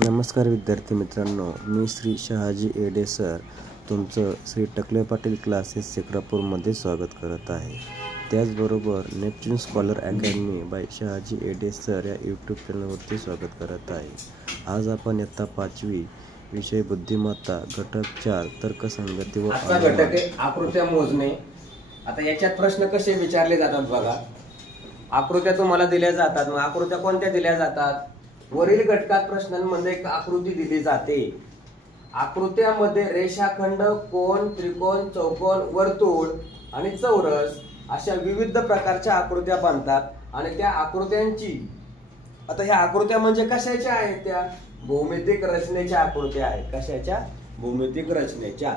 नमस्कार विद्यार्थी मित्रांनो, मी श्री शहाजी एडे सर तुमचं श्री टकले पाटील क्लासेस सेक्रापूरमध्ये स्वागत करत आहे. त्याचबरोबर Neptune scholar academy by Shahaji Ade sir या यूट्यूब चॅनलवरती स्वागत करत आहे. आज आपण इयत्ता 5वी विषय बुद्धिमत्ता घटक 4 तर्कसंगती व आजचा घटक आहे आकृत्या मोजणे. आता याच्यात प्रश्न कसे विचारले जातात बघा. आकृत्या तुम्हाला दिल्या जातात. मग आकृत्या कोणत्या दिल्या जातात? वरील घटकात प्रश्नांमध्ये एक आकृती दिली जाते. आकृत्यामध्ये रेषाखंड, कोन, त्रिकोण, चौकोन, वर्तुळ आणि चौरस अशा विविध प्रकारच्या आकृत्या बनतात. आणि त्या आकृत्यांची आता ह्या आकृत्या म्हणजे कशाच्या आहेत? त्या भौमितिक रचनेच्या आकृत्या आहेत. कशाच्या? भौमितिक रचनेच्या.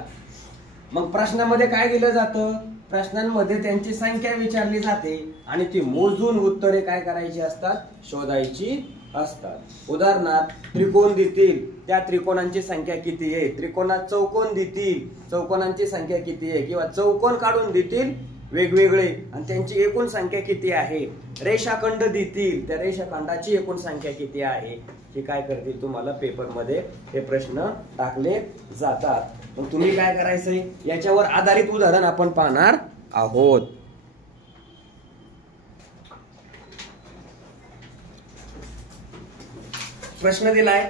मग प्रश्नामध्ये काय दिलं जातं? प्रश्नांमध्ये त्यांची संख्या विचारली जाते आणि ती मोजून उत्तरे काय करायची असतात? शोधायची असतात. उदाहरणार्थ त्रिकोण देतील, त्या त्रिकोणांची संख्या किती आहे? त्रिकोणात चौकोन देतील, चौकोनांची संख्या किती आहे? किंवा चौकोन काढून देतील वेगवेगळे आणि त्यांची एकूण संख्या किती आहे? रेषाखंड देतील, त्या रेषाखंडाची एकूण संख्या किती आहे? हे काय करतील? तुम्हाला पेपरमध्ये हे प्रश्न टाकले जातात. मग तुम्ही काय करायचंय? याच्यावर आधारित उदाहरण आपण पाहणार आहोत. प्रश्न दिलाय,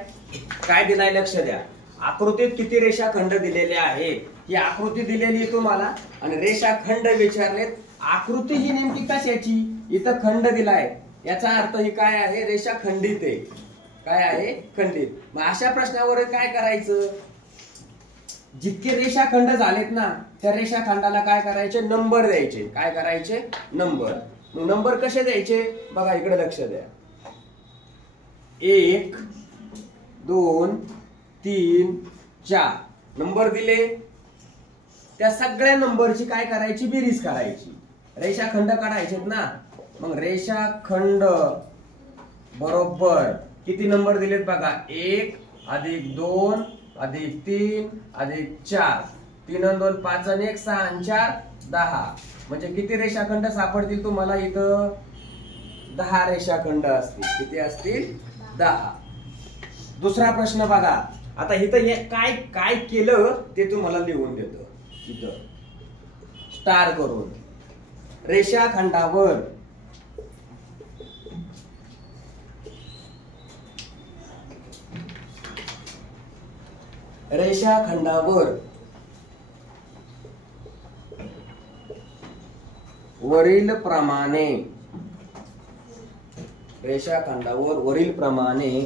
काय दिलाय लक्ष द्या. आकृतीत किती रेषाखंड दिलेले आहेत? ही आकृती दिलेली तुम्हाला आणि रेषाखंड विचारलेत. आकृती ही नेमकी कशाची? इथं खंड दिलाय, याचा अर्थ ही काय आहे? रेषाखंडित आहे. काय आहे? खंडित. मग अशा प्रश्नावर काय करायचं? जितके रेषाखंड झालेत ना, त्या रेषाखंडाला काय करायचे? नंबर द्यायचे. काय करायचे? नंबर. मग नंबर कसे द्यायचे? बघा इकडे लक्ष द्या. 1 2 3 4 नंबर दिले. त्या सगळ्या नंबरची काय करायची? बेरीज करायची. रेषाखंड काढायचे ना. मग रेषाखंड बरोबर किती नंबर दिलेत बघा. 1 + 2 + 3 + 4 3 आणि 2 5 आणि 1 6 आणि 4 10. म्हणजे किती रेषाखंड सापडतील तुम्हाला इथं? 10 रेषाखंड असतील. किती असतील? 10. दुसरा प्रश्न बघा. आता इथं काय काय केलं ते तुम्हाला लिहून देतो इथं स्टार करून. रेषाखंडावर वरील प्रमाणे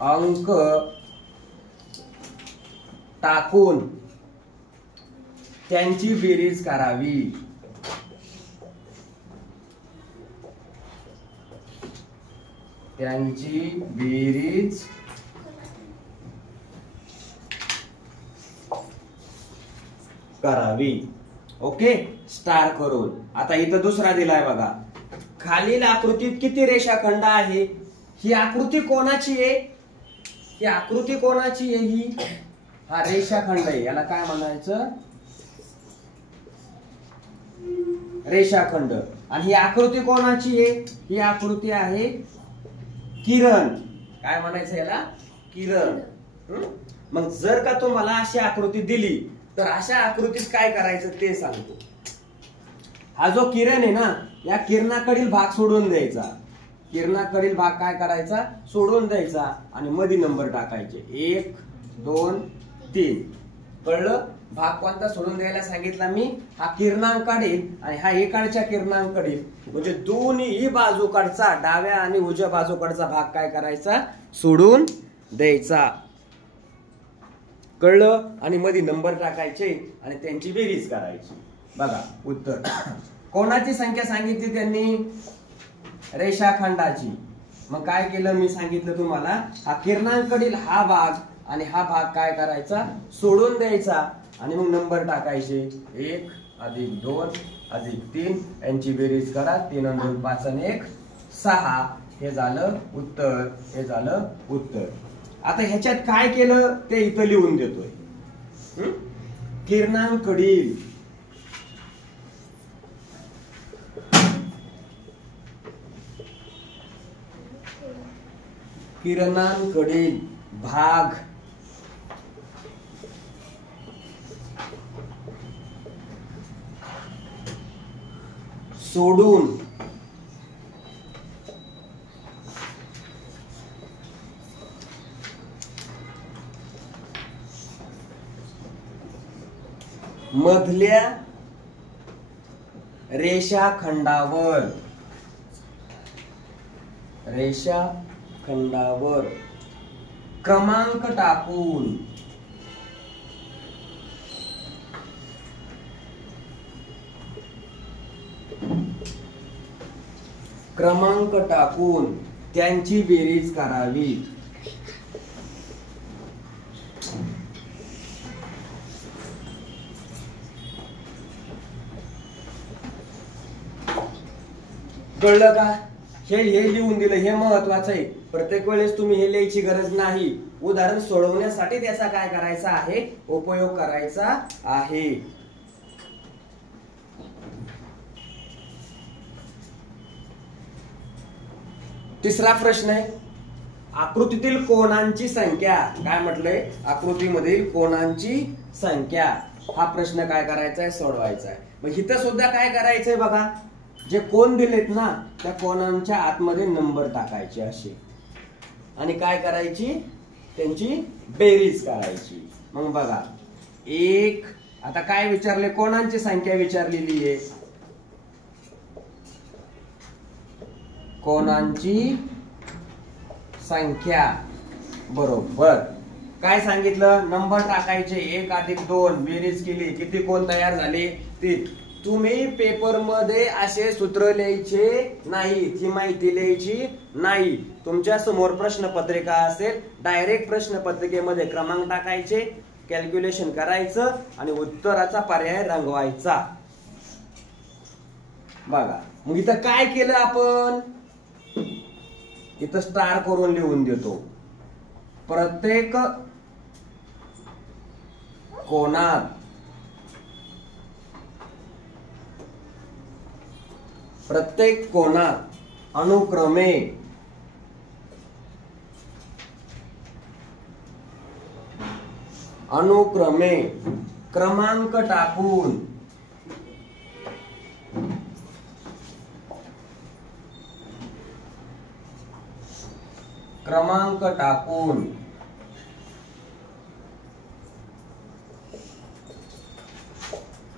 अंक टाकून त्यांची बेरीज करावी. त्यांची बेरीज करावी. ओके, स्टार करून. आता इथं दुसरा दिलाय बघा. खालील आकृतीत किती रेषाखंड आहे? ही आकृती कोणाची आहे? ही आकृती कोणाची आहे? ही हा रेषाखंड आहे. याला काय म्हणायचं? रेषाखंड. आणि ही आकृती कोणाची आहे? ही आकृती आहे किरण. काय म्हणायचं याला? किरण. मग जर का तुम्हाला अशी आकृती दिली तर अशा आकृतीत काय करायचं ते सांगतो. हा जो किरण आहे ना, या किरणाकडील भाग सोडून द्यायचा. किरणाकडील भाग काय करायचा? सोडून द्यायचा आणि मध्ये नंबर टाकायचे. 1 2 3. कळलं? भाग कोणता सोडून द्यायला सांगितला मी? हा किरणांकडील आणि हा एकाडच्या किरणांकडील, म्हणजे दोन्ही बाजूकडचा, डाव्या आणि उजव्या बाजूकडचा भाग काय करायचा? सोडून द्यायचा. कळलं? आणि मध्ये नंबर टाकायचे आणि त्यांची बेरीज करायची. बघा उत्तर. कोणाची संख्या सांगितली त्यांनी? रेषाखंडाची. मग काय केलं? मी सांगितलं तुम्हाला, हा किरणांकडील हा भाग आणि हा भाग काय करायचा? सोडून द्यायचा आणि मग नंबर टाकायचे. 1 + 2 + 3 यांची बेरीज करा. 3 आणि 2 5 आणि 1 6. हे झालं उत्तर. हे झालं उत्तर. आता ह्याच्यात काय केलं ते इथं लिहून देतोय. किरणांकडील किरणांकडील भाग सोडून मधल्या रेषाखंडावर क्रमांक टाकून त्यांची बेरीज करावी. कळलं का? हे लिहून दिलं, हे महत्वाचं आहे. प्रत्येक वेळेस तुम्ही हे लिहायची गरज नाही. उदाहरण सोडवण्यासाठी त्याचा काय करायचा आहे, उपयोग करायचा आहे. तिसरा प्रश्न आहे, आकृतीतील कोणांची संख्या. काय म्हटलंय? आकृतीमधील कोणांची संख्या. हा प्रश्न काय करायचा आहे, सोडवायचा आहे. मग इथं सुद्धा काय करायचंय बघा, जे कोण दिलेत ना त्या कोणांच्या आतमध्ये नंबर टाकायचे असे, आणि काय करायची, त्यांची बेरीज करायची. मग बघा, एक, आता काय विचारले, कोणांची संख्या विचारलेली आहे. कोणांची संख्या बरोबर काय सांगितलं, नंबर टाकायचे. 1 अधिक 2 बेरीज केली, किती कोण तयार झाले 3. तुम्ही पेपर मध्ये असे सूत्र लिहायचे नाही, ही माहिती लिहायची नाही. तुमच्या समोर प्रश्नपत्रिका असेल, डायरेक्ट प्रश्नपत्रिकेमध्ये क्रमांक टाकायचे, कॅल्क्युलेशन करायचं आणि उत्तराचा पर्याय रंगवायचा. बघा, मग इथं काय केलं आपण, इथं स्टार करून लिहून देतो. प्रत्येक कोणात अनुक्रमे क्रमांक टाकून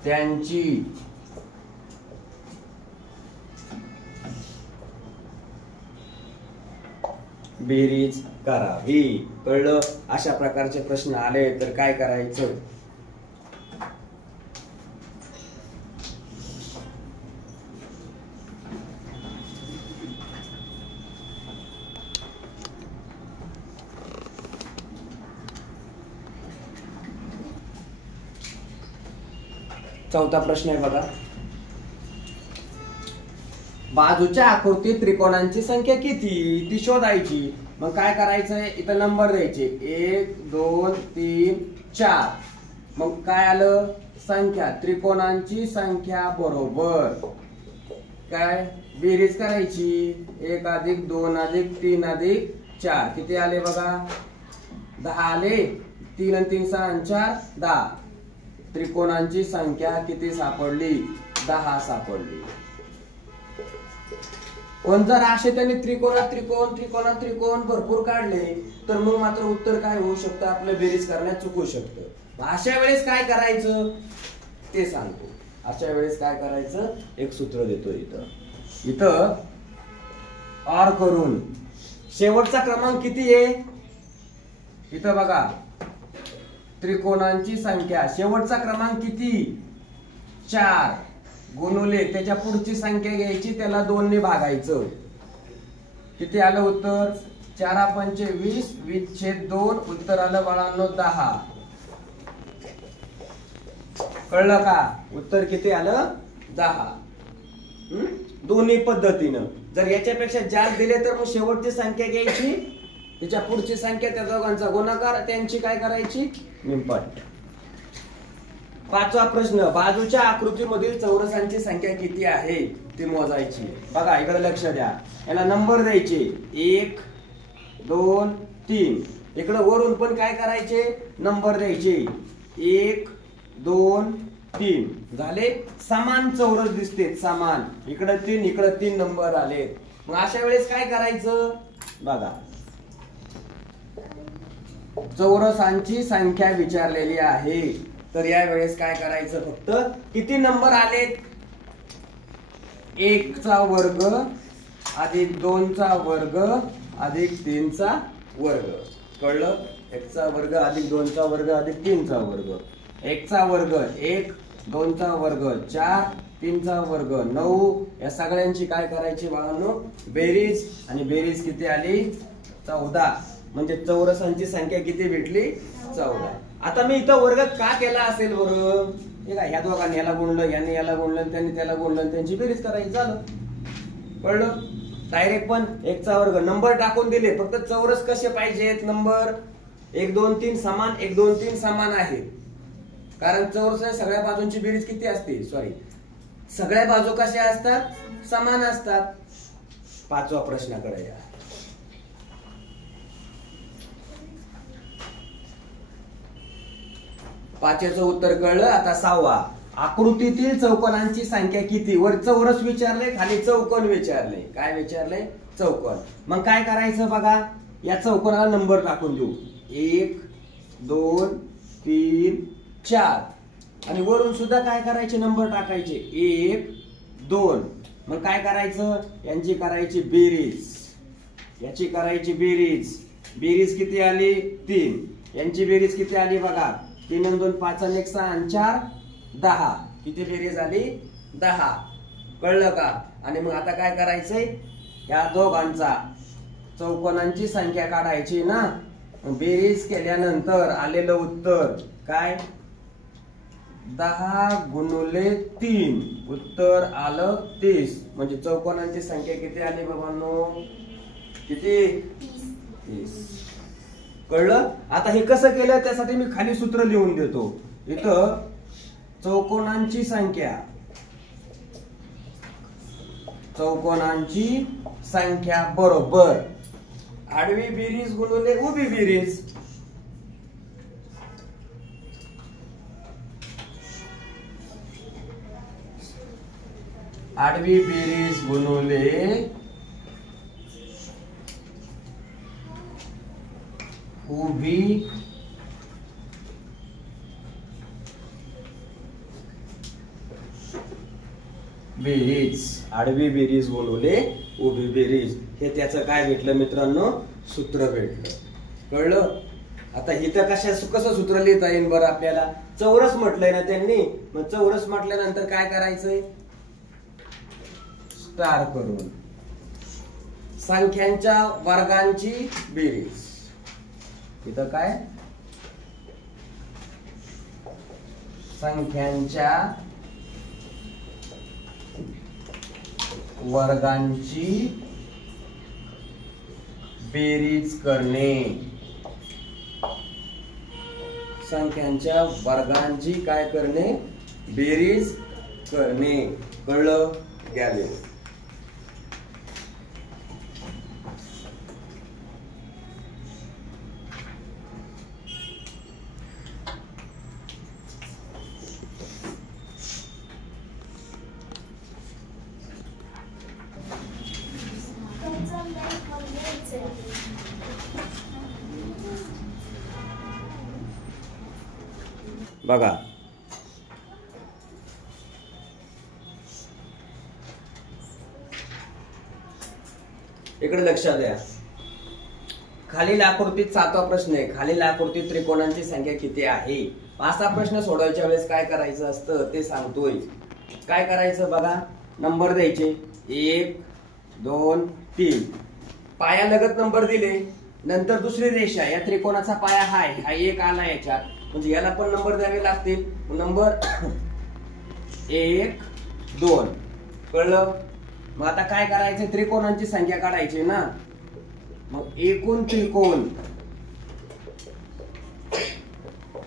त्यांची बेरीज करावी. कळलं? अशा प्रकारचे प्रश्न आले तर काय करायचं, चौथा प्रश्न आहे बघा, बाजूच्या आकृतीत त्रिकोणांची संख्या किती ती शोधायची. मग काय करायचंय, इथं नंबर द्यायचे 1 2 3 4. मग काय आलं, संख्या, त्रिकोणांची संख्या बरोबर काय बेरीज करायची. 1 अधिक 2 अधिक 3 अधिक 4 किती आले बघा, 10 आले. 3 आणि 3 6 आणि 4 10. त्रिकोणांची संख्या किती सापडली, 10 सापडली. पण जर असे त्यांनी त्रिकोण भरपूर काढले तर मग मात्र उत्तर काय होऊ शकतं, आपलं बेरीज करण्यात चुकू शकतं. अशा वेळेस काय करायचं ते सांगतो. अशा वेळेस काय करायचं, एक सूत्र देतो इथं ऑर करून. शेवटचा क्रमांक किती आहे, इथं बघा, त्रिकोणांची संख्या शेवटचा क्रमांक किती, 4 गुणुले त्याच्या पुढची संख्या घ्यायची, त्याला 2 ने भागायचं. किती आलं उत्तर, 4 पंचे 20, 20/2. उत्तर आलं बाळांनो 10. कळलं का, उत्तर किती आलं 10. दोन्ही पद्धतीनं. जर याच्यापेक्षा जास्त दिले तर मग शेवटची संख्या घ्यायची, त्याच्या पुढची संख्या, त्या दोघांचा गुणाकार, त्यांची काय करायची निमपट. पाचवा प्रश्न, बाजूच्या आकृतीमधील चौरसांची संख्या किती आहे ती मोजायची. बघा इकडे लक्ष द्या, याला नंबर द्यायचे 1 2 3. इकडे वरून पण काय करायचे, नंबर द्यायचे. 1 2 3 झाले. समान चौरस दिसते, समान. इकडे 3 इकडे 3 नंबर आले. मग अशा वेळेस काय करायचं बघा, चौरसांची संख्या विचारलेली आहे. तर या वेळेस काय करायचं, फक्त किती नंबर आलेत, 1 चा वर्ग अधिक 2 चा वर्ग अधिक 3 चा वर्ग. कळलं? 1 चा वर्ग अधिक 2 चा वर्ग अधिक 3 चा वर्ग. 1 चा वर्ग 1, 2 चा वर्ग 4, 3 चा वर्ग 9. या सगळ्यांची काय करायची बाळांनो, बेरीज. आणि बेरीज किती आली, 14. म्हणजे चौरसांची संख्या किती भेटली, 14. आता मी इथं वर्ग का केला असेल बरं, हे काय, ह्या दोघांनी याला गुणलं, याने याला गुणलं, त्यांनी त्याला गुणलं, त्यांची बेरीज करायची, झालं. कळलं? डायरेक्ट पण 1 चा वर्ग नंबर टाकून दिले. फक्त चौरस कसे पाहिजेत, नंबर 1 2 3 समान, 1 2 3 समान आहे. कारण चौरस सगळ्या बाजूंची बेरीज किती असते, सॉरी, सगळ्या बाजू कशा असतात, समान असतात. 5वा प्रश्नाकडे या. पाचचं उत्तर कळलं. आता 6वा, आकृतीतील चौकोनांची संख्या किती. वर चौरस विचारले, खाली चौकोन विचारले. काय विचारले, चौकोन. मग काय करायचं बघा, या चौकोनाला नंबर टाकून देऊ. 1 2 3 4. आणि वरून सुद्धा काय करायचे, नंबर टाकायचे. 1 2. मग काय करायचं, यांची करायची बेरीज, याची करायची बेरीज. बेरीज किती आली, 3. यांची बेरीज किती आली बघा, 3 आणि 2 5 आणि 1 6 आणि 4 10. किती बेरीज आली, 10. कळलं का? आणि मग आता काय करायचंय, या दोघांचा चौकोनांची संख्या काढायची ना. बेरीज केल्यानंतर आलेलं उत्तर काय, 10 गुणिले 3. उत्तर आलं 30. म्हणजे चौकोनांची संख्या किती आली बाबांनो, किती, 30. कळलं? आता हे कसं केलं त्यासाठी मी खाली सूत्र लिहून देतो. इथं चौकोनांची संख्या, चौकोनांची संख्या बरोबर आडवी बेरीज गुणिले उभी बेरीज. आडवी बेरीज गुणिले उभी बेरीज. आडवी बेरीज गुणिले उभी बेरीज. हे त्याचं काय भेटलं मित्रांनो, सूत्र भेटलं. कळलं? आता इथं कसं सूत्र लिहिता येईल बरं आपल्याला, चौरस म्हटलंय ना त्यांनी. मग चौरस म्हटल्यानंतर काय करायचंय, स्टार करून संख्यांच्या वर्गांची बेरीज. इथं काय, संख्यांच्या वर्गांची बेरीज करणे. संख्यांच्या वर्गांची काय करणे, बेरीज करणे. कळलं? घ्यावे. बघा, इकडे लक्षात द्या. खालील आकृतीत 7वा प्रश्न आहे. खालील आकृतीत त्रिकोणांची संख्या किती आहे. असा प्रश्न सोडवायच्या वेळेस काय करायचं असतं ते सांगतोय. काय करायचं बघा, नंबर द्यायचे 1 2 3. पाया लगत नंबर दिले. नंतर दुसरी रेषा, या त्रिकोणाचा पाया हा 1 आला याच्यात, म्हणजे याला पण नंबर द्यावे लागतील. नंबर 1 2. कळलं? मग आता काय करायचं, त्रिकोणांची संख्या काढायची ना. मग एकूण त्रिकोण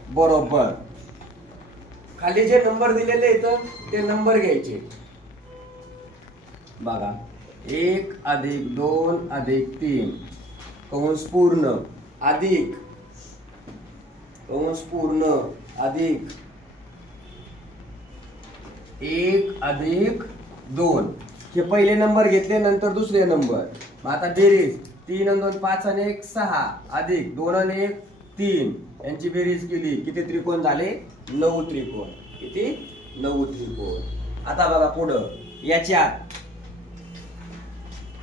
बरोबर खाली जे नंबर दिलेले आहेत ते नंबर घ्यायचे. बघा, 1 अधिक 2 अधिक 3 कंस पूर्ण अधिक कंस पूर्ण अधिक 1 अधिक 2 हे पहिले नंबर घेतले, नंतर दुसरे नंबर. मग आता बेरीज 3 आणि 2 5 आणि 1 6 अधिक 2 आणि 1 3 यांची बेरीज केली, किती त्रिकोण झाले? 9 त्रिकोण. किती? 9 त्रिकोण. आता बघा पुढं याच्यात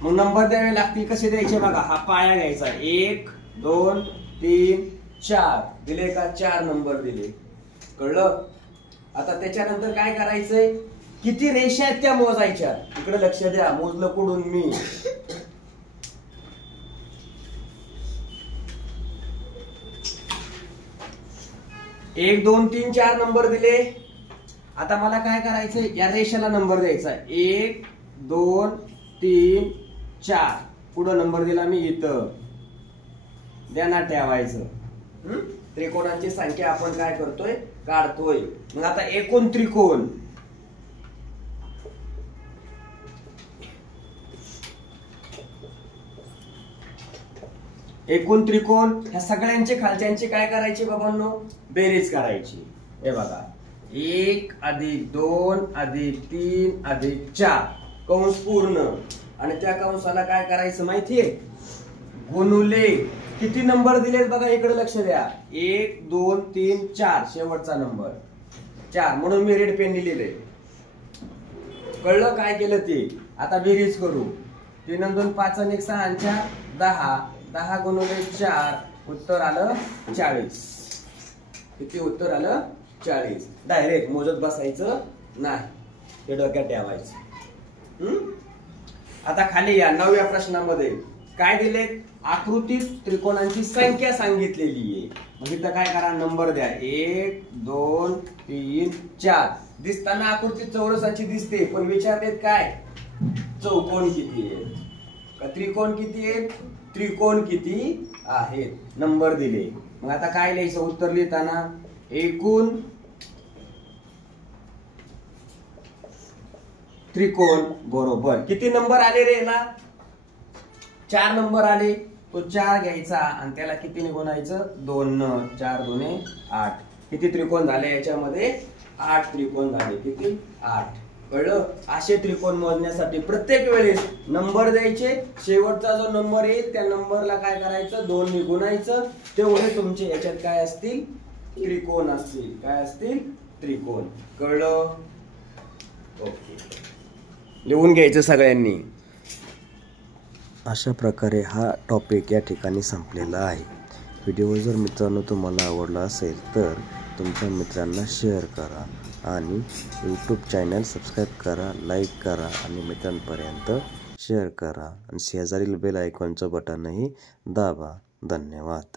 मग नंबर द्यावे लागतील. कसे द्यायचे बघा, हा पाया घ्यायचा 1 2 3 4 दिले का? 4 नंबर दिले. कळलं? आता त्याच्यानंतर काय करायचंय? किती रेषा आहेत त्या मोजायच्या. इकडे लक्ष द्या, मोजलं कुठून मी. 1 2 3 4 नंबर दिले. आता मला काय करायचंय? या रेषेला नंबर द्यायचा. 1 2 3 4 पुढे नंबर दिला मी इथं. ध्यानात ठेवायचं. त्रिकोणांची संख्या आपण काय करतोय? काढतोय. मग आता एकूण त्रिकोण ह्या सगळ्यांचे खालच्यांची काय करायची बाबांनो? बेरीज करायची. हे बघा 1 अधिक 2 अधिक 3 अधिक 4 कंस पूर्ण, आणि त्या कंसाला काय करायचं माहितीये? गुणुले. किती नंबर दिलेत बघा, इकडे लक्ष द्या. 1 2 3 4 शेवटचा नंबर 4 म्हणून मी रेड पेन लिहिलेले. कळलं काय केलं ते? आता बेरीज करू. 3 आणि 2 5 आणि 1 6 आणि 4 10 10 गुणुले 4 उत्तर आलं 40. किती उत्तर आलं? 40. डायरेक्ट मोजत बसायचं नाही, ते डोक्यात ठेवायचं. आता खाली या 9व्या प्रश्नामध्ये काय दिले? आकृतीत त्रिकोणांची संख्या सांगितलेली आहे. मग इथं काय करा? नंबर द्या. 1 2 3 4 दिसताना आकृती चौरसाची दिसते, पण विचारलेत काय? चौकोन किती आहेत का त्रिकोण किती आहेत? त्रिकोण किती आहेत. नंबर दिले. मग आता काय लिहायचं उत्तर लिहिताना? एकूण त्रिकोण बरोबर. किती नंबर आले रे ना? 4 नंबर आले. तो 4 घ्यायचा आणि त्याला किती गुणायचं? 2 4 2 8. किती त्रिकोण झाले याच्यामध्ये? 8 त्रिकोण झाले. किती? 8. कळलं? असे त्रिकोण मोजण्यासाठी प्रत्येक वेळेस नंबर द्यायचे. शेवटचा जो नंबर येईल त्या नंबरला काय करायचं? 2 ने गुणायचं. तेवढे तुमचे याच्यात काय असतील? त्रिकोण असतील. काय असतील? त्रिकोण. कळलं? ओके, लिहून घ्यायचं सगळ्यांनी. अशा प्रकारे हा टॉपिक या ठिकाणी संपलेला आहे. व्हिडिओ जर मित्रांनो तुम्हाला आवडला असेल तर तुमच्या मित्रांना शेअर करा आणि यूट्यूब चॅनल सबस्क्राईब करा, लाईक करा आणि मित्रांपर्यंत शेअर करा आणि शेजारील बेल आयकॉनचं बटनही दाबा. धन्यवाद.